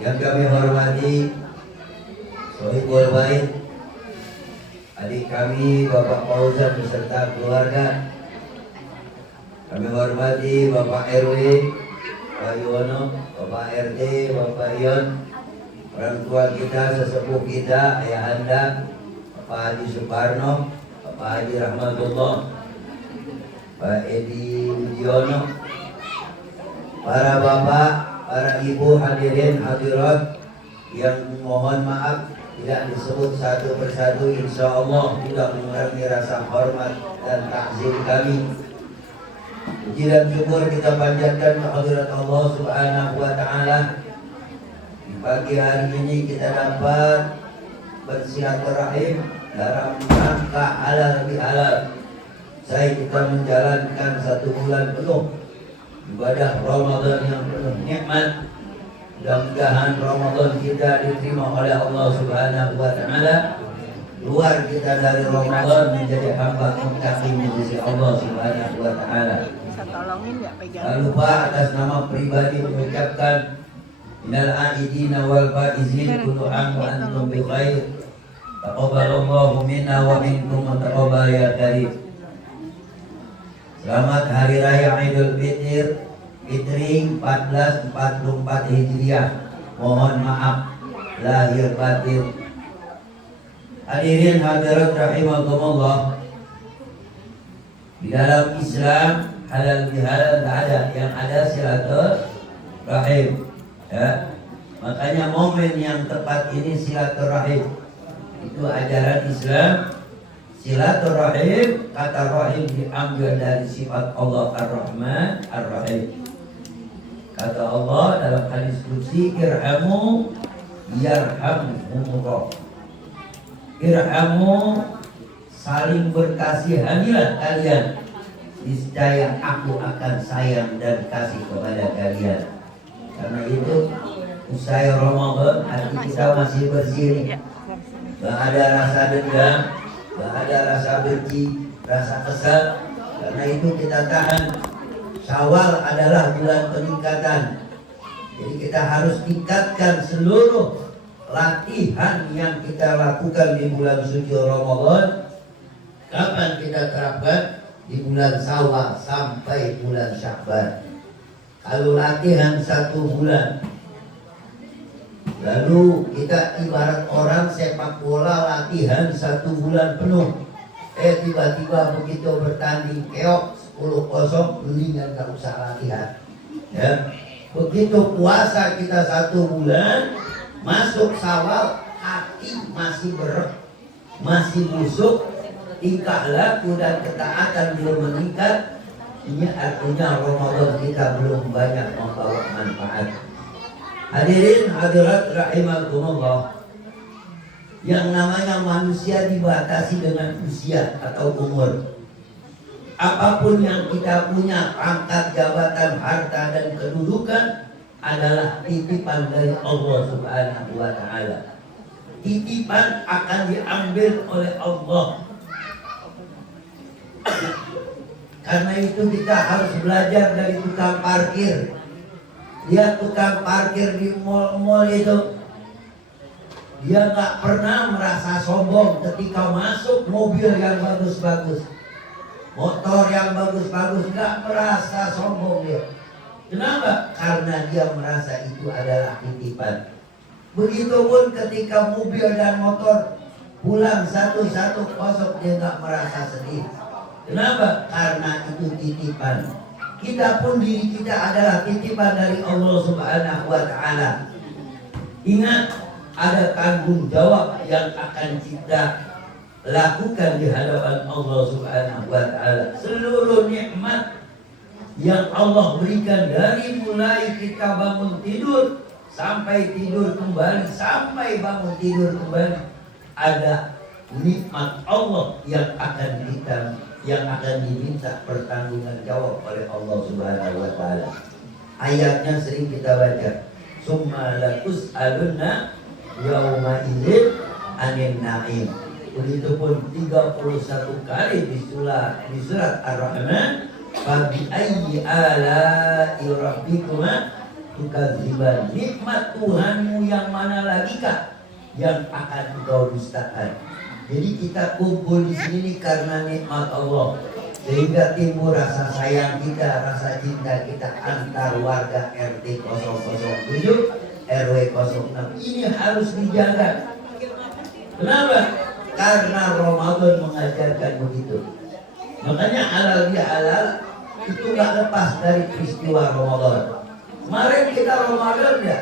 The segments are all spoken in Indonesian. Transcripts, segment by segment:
Yang kami hormati Sohibul Bait, adik kami Bapak Fauzan beserta keluarga. Kami hormati Bapak RW, Pak Yono, Bapak RT, Bapak Ion, orang tua kita, sesepuh kita, ayahanda, Bapak Haji Suparno, Bapak Haji Rahmatullah, Pak Edi Widiono, para bapak, para ibu hadirin hadirat yang mohon maaf tidak disebut satu persatu, insya Allah tidak mengurangi rasa hormat dan takzim kami. Puji dan syukur kita panjatkan kehadirat Allah Subhanahu wa Ta'ala. Di pagi hari ini kita dapat bersilaturahim dalam rangka halal bihalal. Saya kita menjalankan 1 bulan penuh ibadah Ramadan yang penuh nikmat. Mudah-mudahan Ramadan kita diterima oleh Allah Subhanahu wa Ta'ala. Luar kita dari Ramadan menjadi hamba muttaqin di sisi Allah Subhanahu wa Ta'ala. Tak lupa atas nama pribadi mengucapkan innal aidina wal faizin kullu am wa antum bi khair. Taqabbalallahu minna wa minkum wa taqabbal ya karim. Selamat Hari Raya Idul Fitri 1444 Hijriah. Mohon maaf lahir batin. Hadirin hadirat rahimakumullah. Di dalam Islam halal bihalal tak ada, yang ada silaturahim. Ya. Makanya momen yang tepat ini silaturahim. Itu ajaran Islam. Silaturahim, kata rahim diambil dari sifat Allah Ar-Rahman Ar-Rahim. Kata Allah dalam hadis qudsi, irhamu yarhamkumullah. Irhamu, saling berkasihanilah kalian, niscaya aku akan sayang dan kasih kepada kalian. Karena itu usai Ramadan hati kita masih bersih. Gak ada rasa dendam, gak ada rasa benci, rasa kesal. Karena itu kita tahan. Syawal adalah bulan peningkatan. Jadi kita harus tingkatkan seluruh latihan yang kita lakukan di bulan suci Ramadan. Kapan kita terapkan? Di bulan Syawal sampai bulan Sya'ban. Kalau latihan 1 bulan, lalu kita ibarat orang sepak bola latihan 1 bulan penuh, tiba-tiba begitu bertanding keok 10-0, mendingan gak usah latihan. Ya. Begitu puasa kita 1 bulan, masuk Syawal, hati masih berat, masih busuk, tingkah laku dan ketaatan belum meningkat. Ini artinya Ramadan kita belum banyak membawa manfaat. Hadirin hadirat rahimakumullah. Yang namanya manusia dibatasi dengan usia atau umur. Apapun yang kita punya, pangkat, jabatan, harta dan kedudukan adalah titipan dari Allah Subhanahu wa Ta'ala. Titipan akan diambil oleh Allah. Karena itu kita harus belajar dari tukang parkir. Dia tukang parkir di mal-mal itu, dia gak pernah merasa sombong ketika masuk mobil yang bagus-bagus, motor yang bagus-bagus, gak merasa sombong dia. Kenapa? Karena dia merasa itu adalah titipan. Begitupun ketika mobil dan motor pulang satu-satu kosong, dia gak merasa sedih. Kenapa? Karena itu titipan. Kita pun diri kita adalah titipan dari Allah Subhanahu wa Ta'ala. Ingat, ada tanggung jawab yang akan kita lakukan di hadapan Allah Subhanahu wa Ta'ala. Seluruh nikmat yang Allah berikan dari mulai kita bangun tidur sampai tidur kembali, sampai bangun tidur kembali, ada nikmat Allah yang akan diminta pertanggungan jawab oleh Allah Subhanahu wa Ta'ala. Ayatnya sering kita baca, summa latus'alunna yauma idzin anin na'im. Begitupun 31 kali di surat Ar-Rahman, fa bi ayyi ala'i rabbikuma tukadziban, nikmat Tuhanmu yang mana lagi kah yang akan engkau dustakan. Jadi kita kumpul di sini karena nikmat Allah, sehingga timbul rasa sayang kita, rasa cinta kita antar warga RT 007 RW 06. Ini harus dijaga. Kenapa? Karena Ramadan mengajarkan begitu. Makanya halal bihalal itu gak lepas dari peristiwa Ramadan. Kemarin kita Ramadan ya,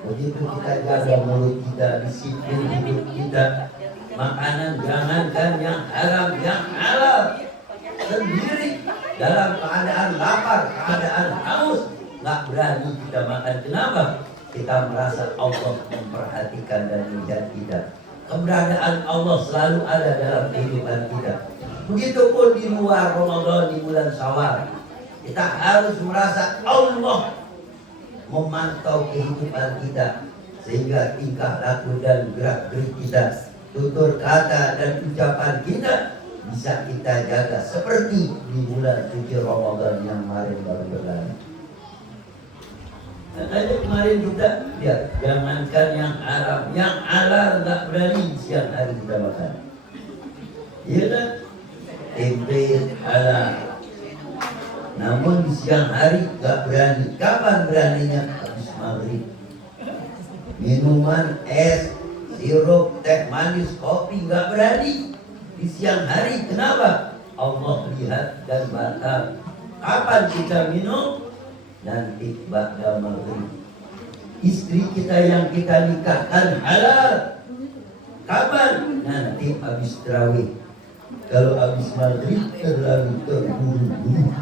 begitu kita jaga mulut kita, disiplin hidup kita, makanan jangankan yang haram, yang halal sendiri dalam keadaan lapar, keadaan haus, nggak berani kita makan. Kenapa? Kita merasa Allah memperhatikan dan melihat kita. Keberadaan Allah selalu ada dalam kehidupan kita. Begitupun di luar Ramadan, di bulan Syawal, kita harus merasa Allah memantau kehidupan kita, sehingga tingkah laku dan gerak gerik kita, tutur kata dan ucapan kita bisa kita jaga seperti di bulan suci Ramadan yang kemarin baru berlalu. Makanya kemarin kita lihat, jangankan yang haram, yang halal nggak berani siang hari kita makan. Iya kan? Tempe halal. Namun di siang hari nggak berani. Kapan beraninya? Habis maghrib. Minuman es, sirup, teh manis, kopi nggak berani di siang hari. Kenapa? Allah lihat dan batal. Kapan kita minum? Nanti ba'da maghrib. Istri kita yang kita nikahkan halal. Kapan? Nanti habis tarawih. Kalau habis maghrib terlalu terburu-buru,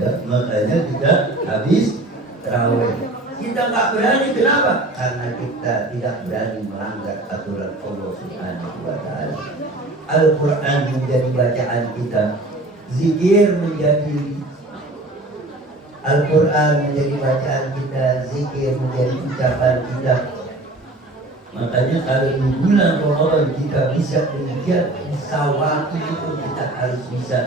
ya, makanya kita habis tarawih. Kita nggak berani. Kenapa? Karena kita tidak berani melanggar aturan Allah Subhanahu wa Ta'ala. Al-Quran menjadi bacaan kita, zikir menjadi Al-Quran menjadi bacaan kita, zikir menjadi ucapan kita. Makanya kalau di bulan Ramadan kita bisa demikian, bisa waktu itu kita harus bisa.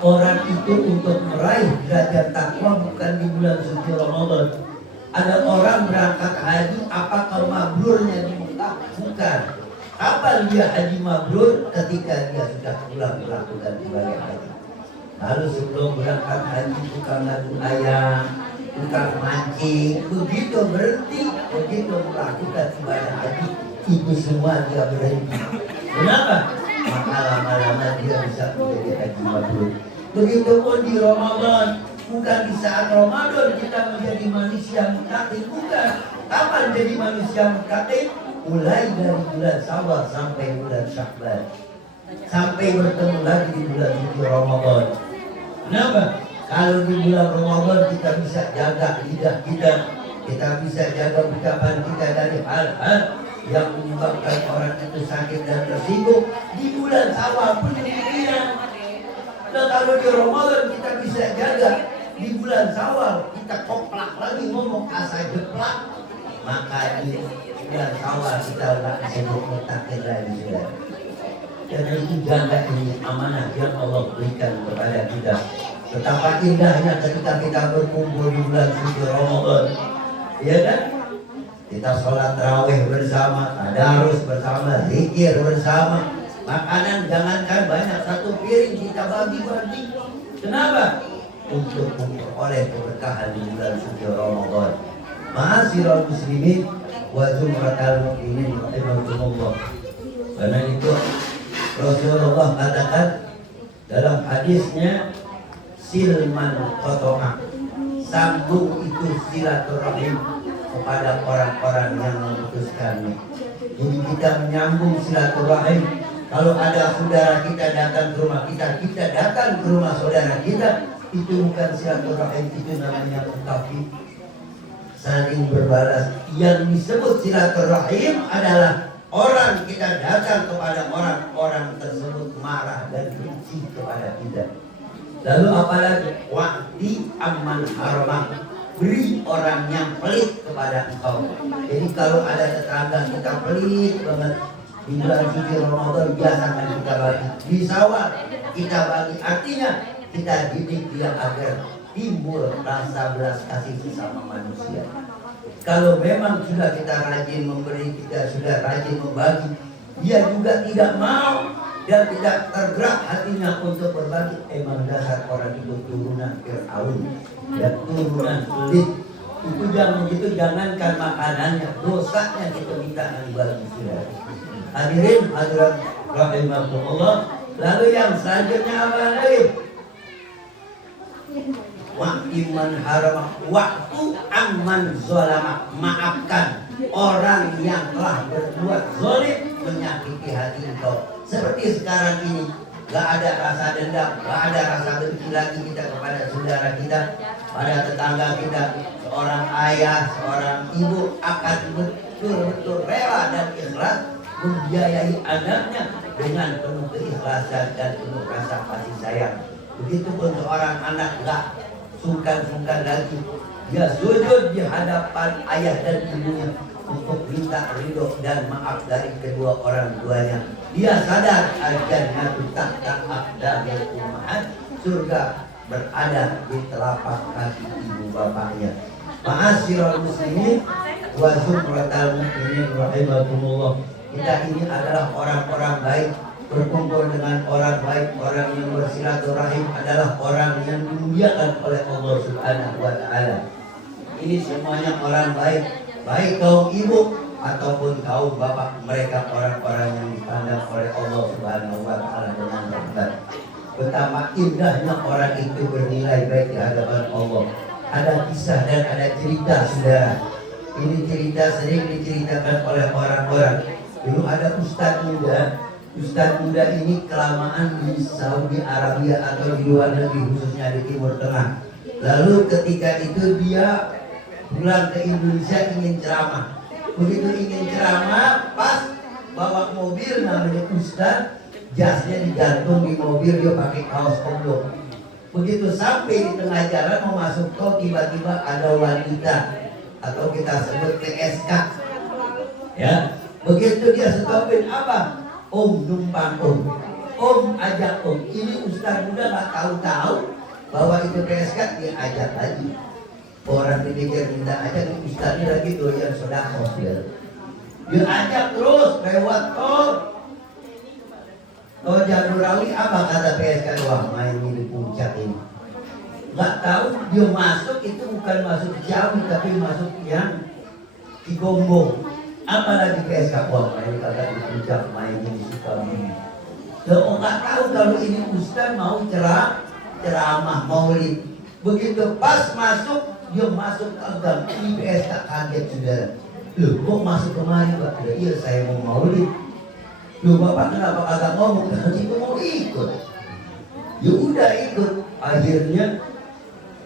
Orang itu untuk meraih derajat takwa bukan di bulan suci Ramadan. Ada orang berangkat haji, apakah mabrurnya di Mekah? Bukan. Kapan dia haji mabrur? Ketika dia sudah pulang melakukan ibadah haji. Lalu sebelum berangkat haji tukang ngadu ayam, tukang mancing, begitu berhenti, begitu melakukan ibadah haji, itu semua dia berhenti. Kenapa? Maka lama-lama dia bisa menjadi haji mabrur. Begitupun di Ramadan, bukan di saat Ramadan kita menjadi manusia muttaqin, bukan. Kapan jadi manusia muttaqin? Mulai dari bulan Syawal sampai bulan Sya'ban, sampai bertemu lagi di bulan suci Ramadan. Kenapa? Kalau di bulan Ramadan kita bisa jaga lidah kita bisa jaga ucapan kita dari hal-hal yang menyebabkan orang itu sakit dan tersinggung. Di bulan Syawal pun demikian. Nah, kalau di Ramadan kita bisa jaga, di bulan Syawal kita koplak lagi ngomong asal jeplak, maka di bulan Syawal kita nggak disebut muttaqin lagi sudah. Karena itu jaga ini amanah yang Allah berikan kepada kita. Betapa indahnya ketika kita berkumpul di bulan suci Ramadan, ya kan? Kita sholat tarawih bersama, tadarus bersama, zikir bersama. Makanan jangankan banyak, satu piring kita bagi-bagi. Kenapa? Untuk memperoleh keberkahan di bulan suci Ramadan. Ma'asyiral muslimin wa zumratal mu'minin rahimakumullah. Karena itu Rasulullah katakan dalam hadisnya, silman qata'ah, sambung itu silaturahim kepada orang-orang yang memutuskannya. Jadi kita menyambung silaturahim. Kalau ada saudara kita datang ke rumah kita, kita datang ke rumah saudara kita, itu bukan silaturahim, itu namanya mutafi, saling berbalas. Yang disebut silaturahim adalah orang kita datang kepada orang tersebut marah dan benci kepada kita. Lalu apalagi wa'di amman haramah, beri orang yang pelit kepada engkau. Jadi kalau ada tetangga kita pelit banget, di bulan suci Ramadan biasakan kita bagi. Di Syawal kita bagi, artinya kita didik dia agar timbul rasa belas kasih sesama manusia. Kalau memang sudah kita rajin memberi, kita sudah rajin membagi, dia juga tidak mau dan tidak tergerak hatinya untuk berbagi. Emang dasar orang itu turunan Fir'aun dan turunan sulit. Itu jangan begitu, jangankan makanannya, dosanya kita minta bagi sudah. Hadirin hadirat rahimahumullah. Lalu yang selanjutnya apa lagi? Wa'iman haram waktu aman zolama, maafkan orang yang telah berbuat zolim menyakiti hati engkau. Seperti sekarang ini, gak ada rasa dendam, gak ada rasa benci lagi kita kepada saudara kita, pada tetangga kita. Seorang ayah, seorang ibu akan betul-betul rela dan ikhlas membiayai anaknya dengan penuh keikhlasan dan penuh rasa kasih sayang. Begitupun seorang anak gak sungkan-sungkan lagi, dia sujud di hadapan ayah dan ibunya untuk minta ridho dan maaf dari kedua orang tuanya. Dia sadar ajarnya tahta aqdamil ummahat, surga berada di telapak kaki ibu bapaknya. Ma'asyiral muslimin wa zumratal mu'minin rahimakumullah. Kita ini adalah orang-orang baik. Berkumpul dengan orang baik, orang yang bersilaturahim adalah orang yang dimuliakan oleh Allah Subhanahu wa Ta'ala. Ini semuanya orang baik, baik kaum ibu ataupun kaum bapak, mereka orang-orang yang dipandang oleh Allah Subhanahu wa Ta'ala dengan rahmat. Betapa indahnya orang itu bernilai baik di hadapan Allah. Ada kisah dan ada cerita, saudara. Ini cerita sering diceritakan oleh orang-orang. Dulu ada ustaz muda. Ustaz muda ini kelamaan di Saudi Arabia atau di luar negeri, khususnya di Timur Tengah. Lalu ketika itu dia pulang ke Indonesia ingin ceramah. Begitu ingin ceramah, pas bawa mobil namanya ustaz, jasnya digantung di mobil, dia pakai kaos oblong. Begitu sampai di tengah jalan mau masuk tol, tiba-tiba ada wanita atau kita sebut PSK. Ya, begitu dia stopin, apa? Om numpang om ajak om. Ini ustaz muda gak tahu-tahu bahwa itu PSK, dia ajak lagi. Orang dipikir minta ajak, ini ustaznya lagi doyan sedekah dia ajak terus lewat tol Jagorawi. Apa kata PSK? Wah, main di puncak ini. Gak tahu dia masuk itu bukan masuk Ciawi, tapi masuk yang Cigombong. Apalagi PSK, wah ini kagak di puncak, main di Sukabumi. Lo nggak tahu kalau ini ustaz mau ceramah maulid. Begitu pas masuk, dia masuk ke gang. Ini PSK kaget, saudara. Loh, kok masuk kemari Pak? Iya, saya mau maulid. Loh, Bapak kenapa kagak ngomong? Karena itu mau ikut. Ya udah ikut. Akhirnya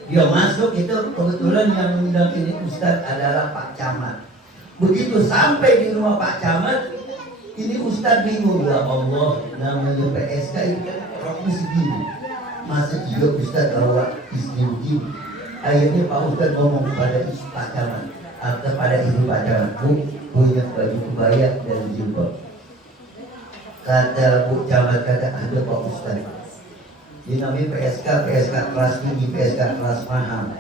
dia masuk, itu kebetulan yang undang ini ustaz adalah Pak Camat. Begitu sampai di rumah Pak Camat, ini ustaz bingung. Ya Allah, namanya PSK ini kan roknya segini, masa juga ustaz bawa istri begini. Akhirnya Pak Ustaz ngomong kepada Pak Camat, kepada ibu Pak Camat, Bu, punya baju kebaya dan jilbab. Kata Bu Camat, kata ada Pak Ustaz, ini namanya PSK kelas tinggi, PSK kelas mahal.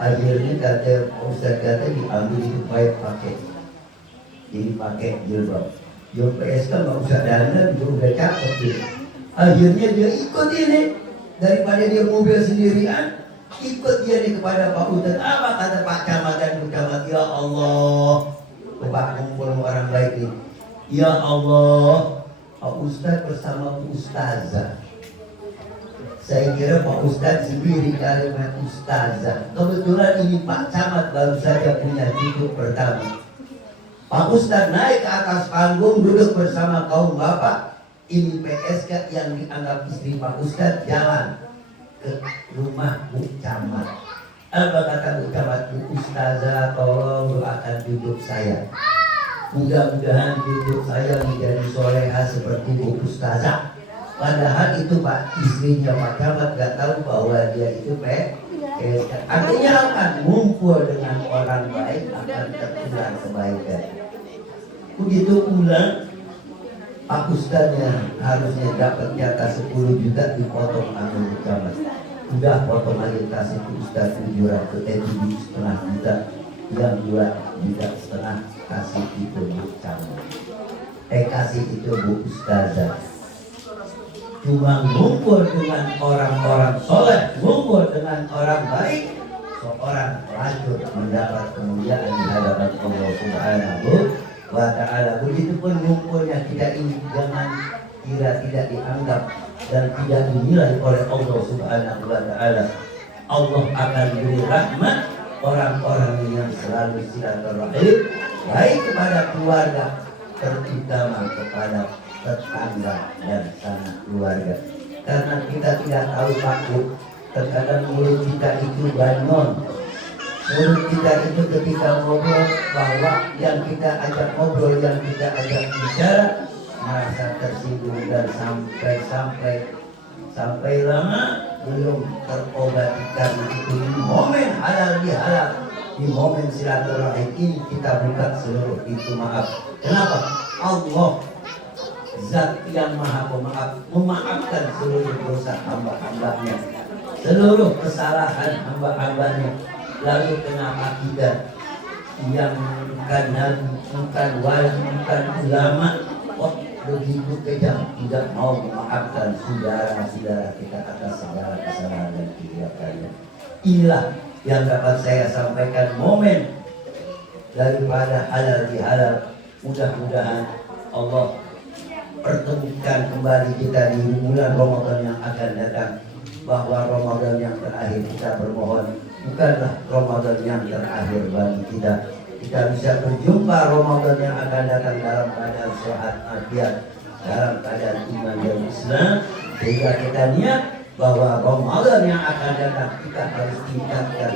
Akhirnya kata Ustaz, kata diambil itu baik pakai, jadi pakai jilbab. Yang PSK nggak usah dandan, dia udah cakep dia. Akhirnya dia ikut ini, daripada dia mobil sendirian, ikut dia nih kepada Pak Ustaz. Apa kata Pak Camat dan Bu Camat? Ya Allah, Pak kumpul orang baik ini. Ya Allah, Pak Ustaz bersama Bu Ustazah. Saya kira Pak Ustaz sendiri kalimat ustazah. Kebetulan ini Pak Camat baru saja punya cucu pertama. Pak Ustaz naik ke atas panggung, duduk bersama kaum bapak. Ini PSK yang dianggap istri Pak Ustaz jalan ke rumah Bu Camat. Apa kata Bu Camat? Bu Ustazah, tolong doakan hidup saya. Mudah-mudahan hidup saya menjadi soleha seperti Bu Ustazah. Padahal itu Pak istrinya Pak Camat gak tahu bahwa dia itu PSK. Artinya akan ngumpul dengan orang baik akan tertular kebaikan. Begitu pula Pak Ustaznya harusnya dapat jatah 10 juta dipotong sama Bu Camat. Udah potong aja kasih ke Ustaz 7,5 juta, yang 2,5 juta kasih itu Bu Camat, kasih itu Bu Ustazah. Cuma ngumpul dengan orang-orang soleh, ngumpul dengan orang baik, seorang pelacur mendapat kemuliaan di hadapan Allah Subhanahu wa Ta'ala. Begitupun ngumpulnya kita ini, jangan kira tidak dianggap dan tidak dinilai oleh Allah Subhanahu wa Ta'ala. Allah akan beri rahmat orang-orang yang selalu silaturahim, baik kepada keluarga, terutama kepada tetangga dan sanak keluarga. Karena kita tidak tahu waktu, terkadang mulut kita itu banyon. Mulut kita itu ketika ngobrol, bahwa yang kita ajak ngobrol, yang kita ajak bicara, merasa tersinggung dan sampai lama belum terobati. Karena itu di momen halal bihalal, di momen silaturahim ini kita buka seluruh pintu maaf. Kenapa? Allah Zat yang maha pemaaf, memaafkan seluruh dosa hamba-hambanya, seluruh kesalahan hamba-hambanya. Lalu kenapa kita yang bukan nabi, bukan wali, bukan ulama, kok begitu kejam tidak mau memaafkan saudara-saudara kita atas segala kesalahan dan kegiatannya? Inilah yang dapat saya sampaikan momen daripada halal bihalal. Mudah-mudahan Allah pertemukan kembali kita di bulan Ramadan yang akan datang, bahwa Ramadan yang terakhir kita bermohon bukanlah Ramadan yang terakhir bagi kita. Kita bisa berjumpa Ramadan yang akan datang dalam keadaan sehat afiat, dalam keadaan iman dan Islam, sehingga kita niat bahwa Ramadan yang akan datang kita harus tingkatkan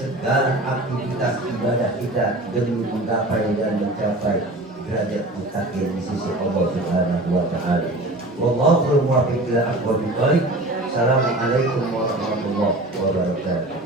segala aktivitas ibadah kita demi menggapai dan mencapai derajat muttaqin di sisi Allah Subhanahu wa Ta'ala. Wallahu muwaffiq ila aqwamit thoriq. Assalamualaikum warahmatullahi wabarakatuh.